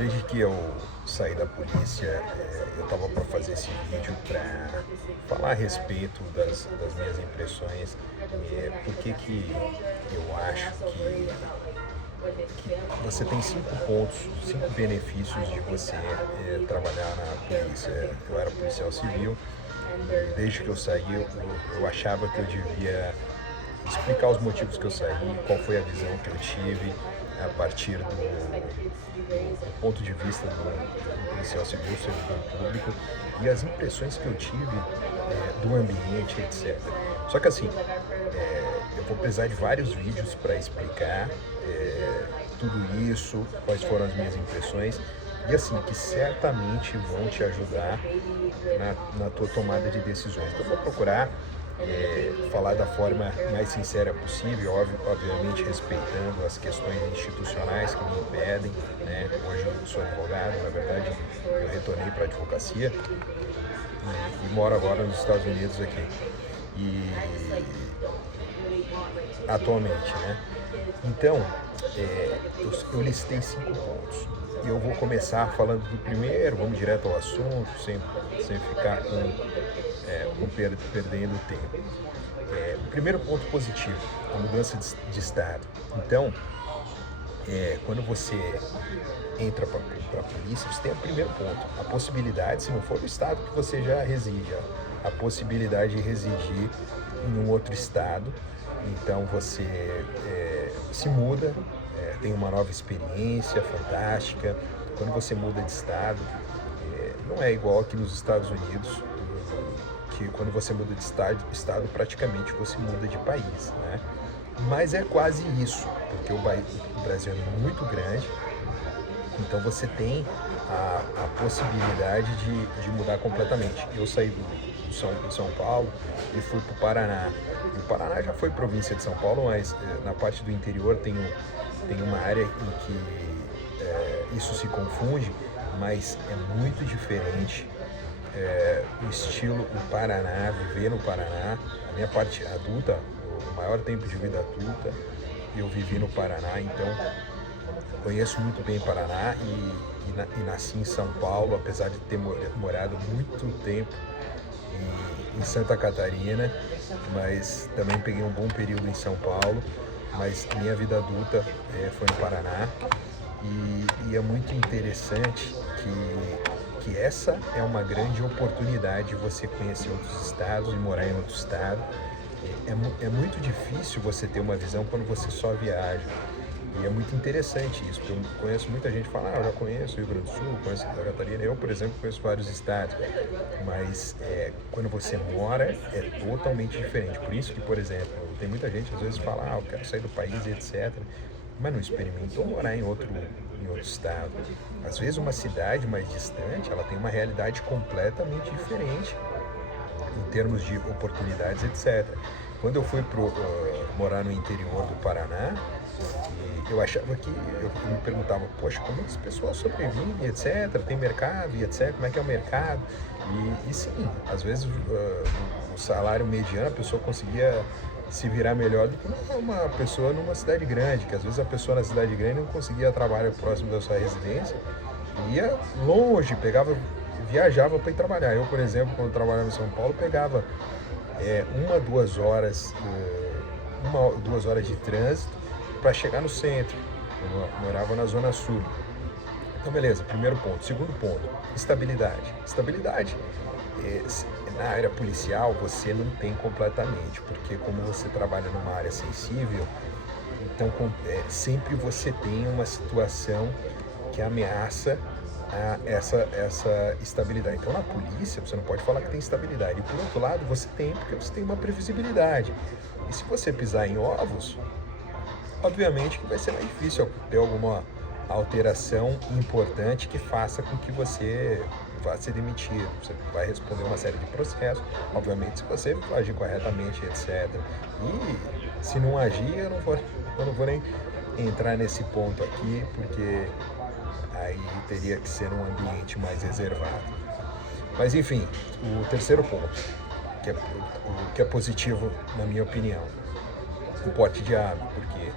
Desde que eu saí da polícia, eu estava para fazer esse vídeo para falar a respeito das minhas impressões, por que eu acho que você tem 5 pontos, 5 benefícios de você trabalhar na polícia. Eu era policial civil e desde que eu saí eu achava que eu devia explicar os motivos que eu saí, qual foi a visão que eu tive a partir do ponto de vista do policial civil, servidor público, e as impressões que eu tive do ambiente, etc. Só que assim, eu vou precisar de vários vídeos para explicar tudo isso, quais foram as minhas impressões, e assim, que certamente vão te ajudar na tua tomada de decisões. Então eu vou procurar falar da forma mais sincera possível, obviamente respeitando as questões institucionais que me impedem, né? Hoje eu sou advogado, na verdade eu retornei para a advocacia e moro agora nos Estados Unidos aqui. E atualmente, né? Então, eu listei 5 pontos. E eu vou começar falando do primeiro, vamos direto ao assunto, sem ficar perdendo tempo. O primeiro ponto positivo, a mudança de estado. Então, quando você entra para a polícia, você tem o primeiro ponto, a possibilidade, se não for do estado que você já reside, a possibilidade de residir em um outro estado. Então você se muda, tem uma nova experiência fantástica. Quando você muda de estado, não é igual aqui nos Estados Unidos, que quando você muda de estado praticamente você muda de país, né? Mas é quase isso, porque o Brasil é muito grande, então você tem a possibilidade de mudar completamente. Eu saí de São Paulo e fui para o Paraná. E o Paraná já foi província de São Paulo, mas na parte do interior tem uma área em que isso se confunde, mas é muito diferente o estilo, o Paraná, viver no Paraná. A minha parte adulta, o maior tempo de vida adulta, eu vivi no Paraná, então conheço muito bem Paraná e nasci em São Paulo, apesar de ter morado muito tempo em Santa Catarina, mas também peguei um bom período em São Paulo, mas minha vida adulta foi no Paraná e é muito interessante que essa é uma grande oportunidade de você conhecer outros estados e morar em outro estado. É muito difícil você ter uma visão quando você só viaja. E é muito interessante isso, porque eu conheço muita gente que fala, eu já conheço o Rio Grande do Sul, conheço Santa Catarina. Eu, por exemplo, conheço vários estados, mas quando você mora é totalmente diferente. Por isso que, por exemplo, tem muita gente às vezes fala, eu quero sair do país e etc., mas não experimentou morar em outro estado. Às vezes uma cidade mais distante, ela tem uma realidade completamente diferente em termos de oportunidades, etc. Quando eu fui morar no interior do Paraná, eu achava que, eu me perguntava, poxa, como esse pessoal sobrevive, etc, tem mercado e etc, como é que é o mercado? E sim, às vezes o salário mediano, a pessoa conseguia se virar melhor do que uma pessoa numa cidade grande, que às vezes a pessoa na cidade grande não conseguia trabalho próximo da sua residência, ia longe, viajava para ir trabalhar. Eu, por exemplo, quando trabalhava em São Paulo, pegava 2 horas de trânsito para chegar no centro. Eu morava na Zona Sul. Então, beleza, primeiro ponto. Segundo ponto, estabilidade. Estabilidade, na área policial, você não tem completamente, porque como você trabalha numa área sensível, então sempre você tem uma situação que ameaça essa estabilidade. Então, na polícia, você não pode falar que tem estabilidade. E, por outro lado, você tem, porque você tem uma previsibilidade. E se você pisar em ovos, obviamente que vai ser mais difícil ter alguma alteração importante que faça com que você vá ser demitido. Você vai responder uma série de processos, obviamente, se você agir corretamente, etc. E se não agir, eu não vou nem entrar nesse ponto aqui, porque aí teria que ser um ambiente mais reservado. Mas enfim, o terceiro ponto, que é positivo na minha opinião, o porte de arma, porque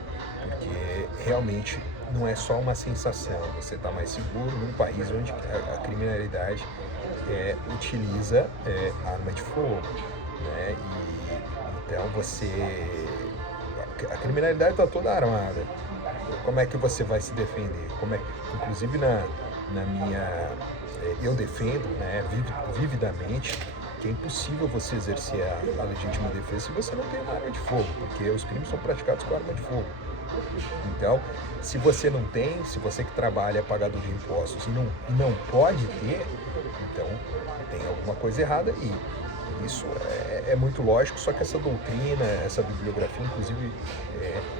realmente não é só uma sensação, você está mais seguro num país onde a criminalidade utiliza arma de fogo, né? Então a criminalidade está toda armada. Como é que você vai se defender? Inclusive na minha, eu defendo, né, vividamente, que é impossível você exercer a legítima defesa se você não tem uma arma de fogo, porque os crimes são praticados com arma de fogo. Então, se você não tem, se você que trabalha é pagador de impostos e não pode ter, então tem alguma coisa errada aí. Isso é muito lógico, só que essa doutrina, essa bibliografia, inclusive,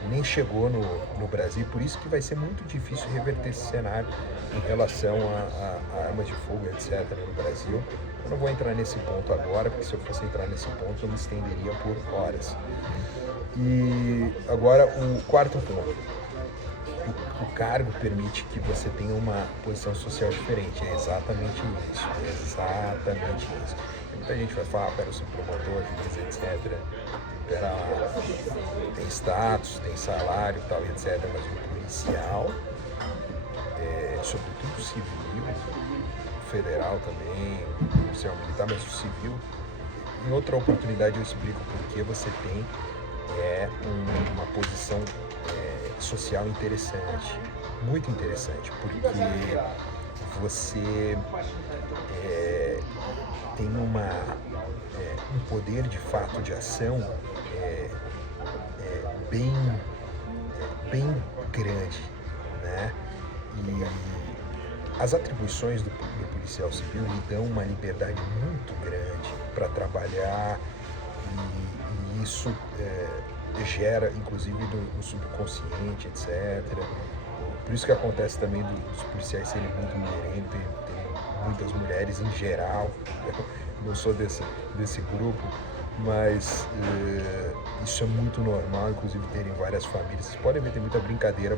nem chegou no Brasil, por isso que vai ser muito difícil reverter esse cenário em relação a armas de fogo, etc., no Brasil. Eu não vou entrar nesse ponto agora, porque se eu fosse entrar nesse ponto, eu me estenderia por horas. E agora, o quarto ponto. O cargo permite que você tenha uma posição social diferente. É exatamente isso. Exatamente isso. Muita gente vai falar, pera, eu sou promotor, juiz, etc. Pera lá, tem status, tem salário e tal, etc. Mas o policial, sobretudo o civil, federal também, o policial militar, mas o civil, em outra oportunidade eu explico por que você tem uma posição social interessante, muito interessante, porque você tem um poder de fato de ação bem grande, né? E as atribuições do policial civil lhe dão uma liberdade muito grande para trabalhar e isso gera, inclusive, no subconsciente, etc. Por isso que acontece também dos policiais serem muito mulherentos, tem muitas mulheres em geral. Eu não sou desse grupo, mas isso é muito normal, inclusive terem várias famílias. Vocês podem ver, tem muita brincadeira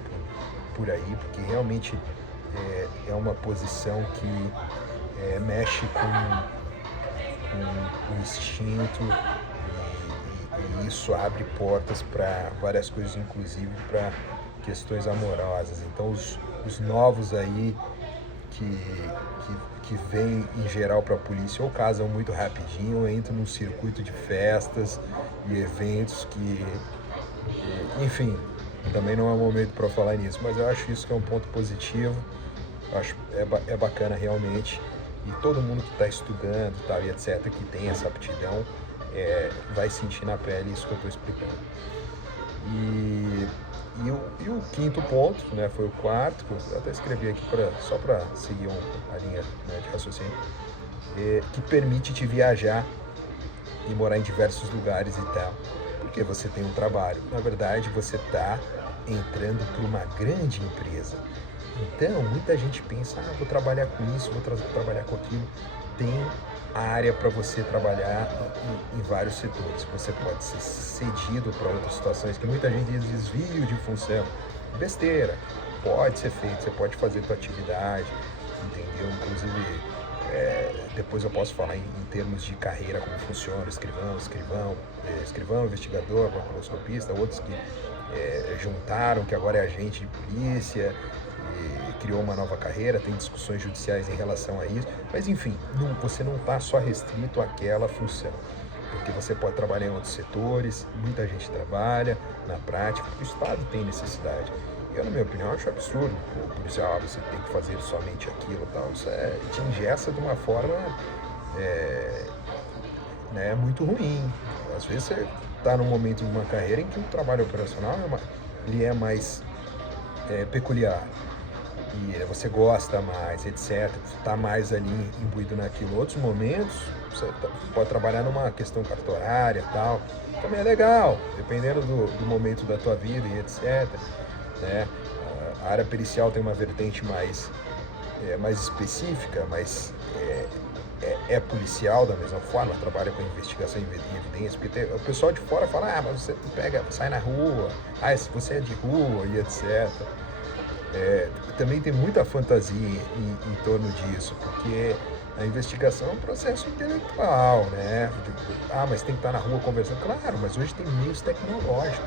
por aí, porque realmente é uma posição que mexe com o instinto e isso abre portas para várias coisas, inclusive para questões amorosas. Então os novos aí que vêm em geral para a polícia ou casam muito rapidinho ou entram num circuito de festas e eventos enfim, também não é o momento para falar nisso, mas eu acho isso que é um ponto positivo. Eu acho é bacana realmente, e todo mundo que está estudando, tal, e etc., que tem essa aptidão, vai sentir na pele isso que eu estou explicando. E o quinto ponto, né, foi o quarto, que eu até escrevi aqui só para seguir a linha, né, de raciocínio, que permite te viajar e morar em diversos lugares e tal, porque você tem um trabalho. Na verdade, você está entrando para uma grande empresa. Então, muita gente pensa, vou trabalhar com isso, vou trabalhar com aquilo. Tem área para você trabalhar em vários setores. Você pode ser cedido para outras situações, que muita gente diz desvio de função. Besteira, pode ser feito, você pode fazer tua atividade, entendeu? Inclusive, depois eu posso falar em termos de carreira, como funciona, escrivão, investigador, macroscopista, outros que juntaram, que agora é agente de polícia, criou uma nova carreira, tem discussões judiciais em relação a isso, mas enfim, você não está só restrito àquela função, porque você pode trabalhar em outros setores, muita gente trabalha na prática, porque o Estado tem necessidade. Eu, na minha opinião, acho absurdo o policial, você tem que fazer somente aquilo e tal, isso te engessa de uma forma muito ruim. Às vezes você está num momento de uma carreira em que o trabalho operacional ele é mais peculiar, e você gosta mais, etc. Está mais ali imbuído naquilo. Outros momentos, você pode trabalhar numa questão cartorária e tal, também é legal, dependendo do momento da tua vida e etc. Né? A área pericial tem uma vertente mais específica, mas é policial da mesma forma, trabalha com investigação em evidência, porque o pessoal de fora fala, mas você sai na rua, se você é de rua e etc. Também tem muita fantasia em torno disso, porque a investigação é um processo intelectual, né? Mas tem que estar na rua conversando. Claro, mas hoje tem meios tecnológicos.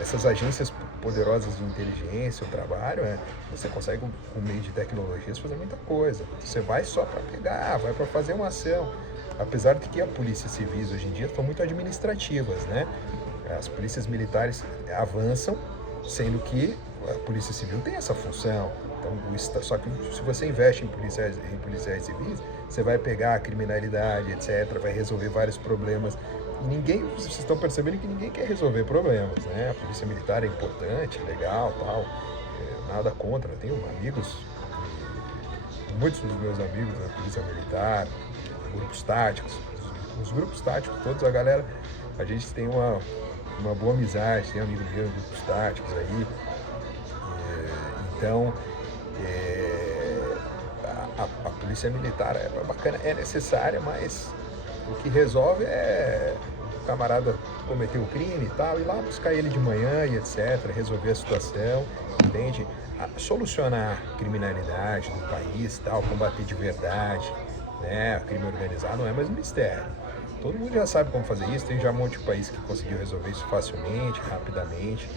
Essas agências poderosas de inteligência, o trabalho, você consegue, com meio de tecnologias, fazer muita coisa. Você vai só para pegar, vai para fazer uma ação. Apesar de que a polícia civis hoje em dia estão muito administrativas, né? As polícias militares avançam, sendo que a polícia civil tem essa função. Então, só que se você investe em policiais civis, você vai pegar a criminalidade, etc., vai resolver vários problemas. E vocês estão percebendo que ninguém quer resolver problemas, né? A polícia militar é importante, legal, tal, nada contra. Eu tenho amigos, muitos dos meus amigos da polícia militar, grupos táticos, os grupos táticos, todos a galera, a gente tem uma boa amizade, tem amigo meu em grupos táticos aí. Então, a polícia militar é bacana, é necessária, mas o que resolve é o camarada cometer o crime e tal, ir lá buscar ele de manhã e etc., resolver a situação, entende? Solucionar a criminalidade do país e tal, combater de verdade, né? O crime organizado não é mais um mistério. Todo mundo já sabe como fazer isso, tem já um monte de país que conseguiu resolver isso facilmente, rapidamente,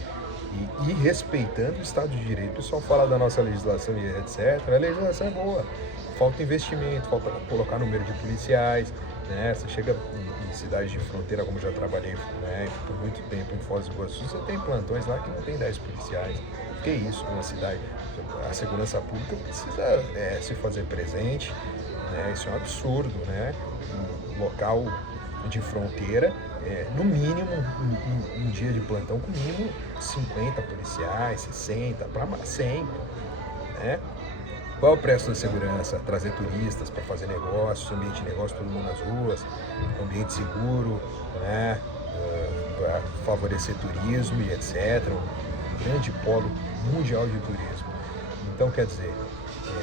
e respeitando o Estado de Direito. O pessoal fala da nossa legislação e etc. A legislação é boa, falta investimento, falta colocar número de policiais, né? Você chega em cidades de fronteira, como já trabalhei, né, por muito tempo em Foz do Iguaçu, você tem plantões lá que não tem 10 policiais. Que isso, uma cidade, a segurança pública precisa se fazer presente, né? Isso é um absurdo, né? Um local de fronteira, no mínimo, um dia de plantão, com mínimo 50 policiais, 60, para 100, né? Qual é o preço da segurança? Trazer turistas para fazer negócios, ambiente de negócio, todo mundo nas ruas, ambiente seguro, né? Para favorecer turismo e etc. Um grande polo mundial de turismo. Então, quer dizer,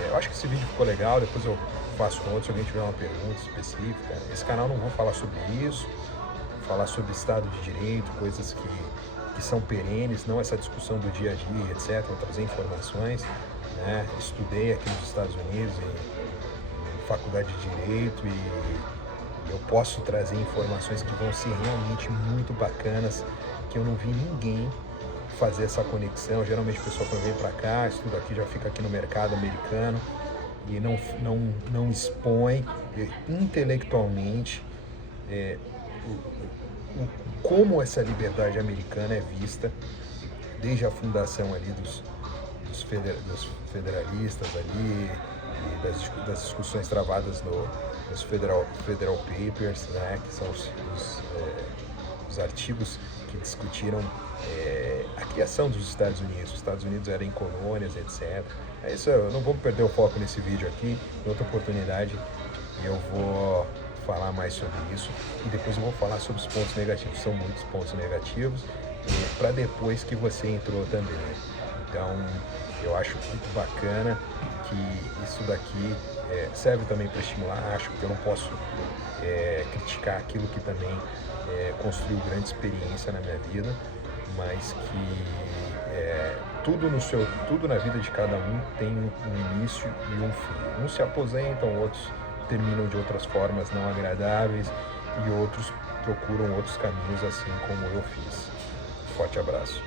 eu acho que esse vídeo ficou legal, depois eu faço outro se alguém tiver uma pergunta específica. Esse canal não vou falar sobre isso, falar sobre Estado de Direito, coisas que são perenes, não essa discussão do dia a dia, etc. Vou trazer informações, né? Estudei aqui nos Estados Unidos em faculdade de Direito e eu posso trazer informações que vão ser realmente muito bacanas, que eu não vi ninguém fazer essa conexão. Geralmente o pessoal quando vem para cá, estuda aqui, já fica aqui no mercado americano e não expõe intelectualmente como essa liberdade americana é vista desde a fundação ali dos federalistas ali, e das discussões travadas nos Federal Papers, né, que são os artigos que discutiram a criação dos Estados Unidos. Os Estados Unidos eram em colônias, etc. É isso, eu não vou perder o foco nesse vídeo aqui. Em outra oportunidade eu vou falar mais sobre isso e depois eu vou falar sobre os pontos negativos. São muitos pontos negativos para depois que você entrou também. Então eu acho muito bacana que isso daqui serve também para estimular. Acho que eu não posso criticar aquilo que também construiu grande experiência na minha vida, mas que tudo na vida de cada um tem um início e um fim. Uns se aposentam, outros terminam de outras formas não agradáveis e outros procuram outros caminhos, assim como eu fiz. Forte abraço.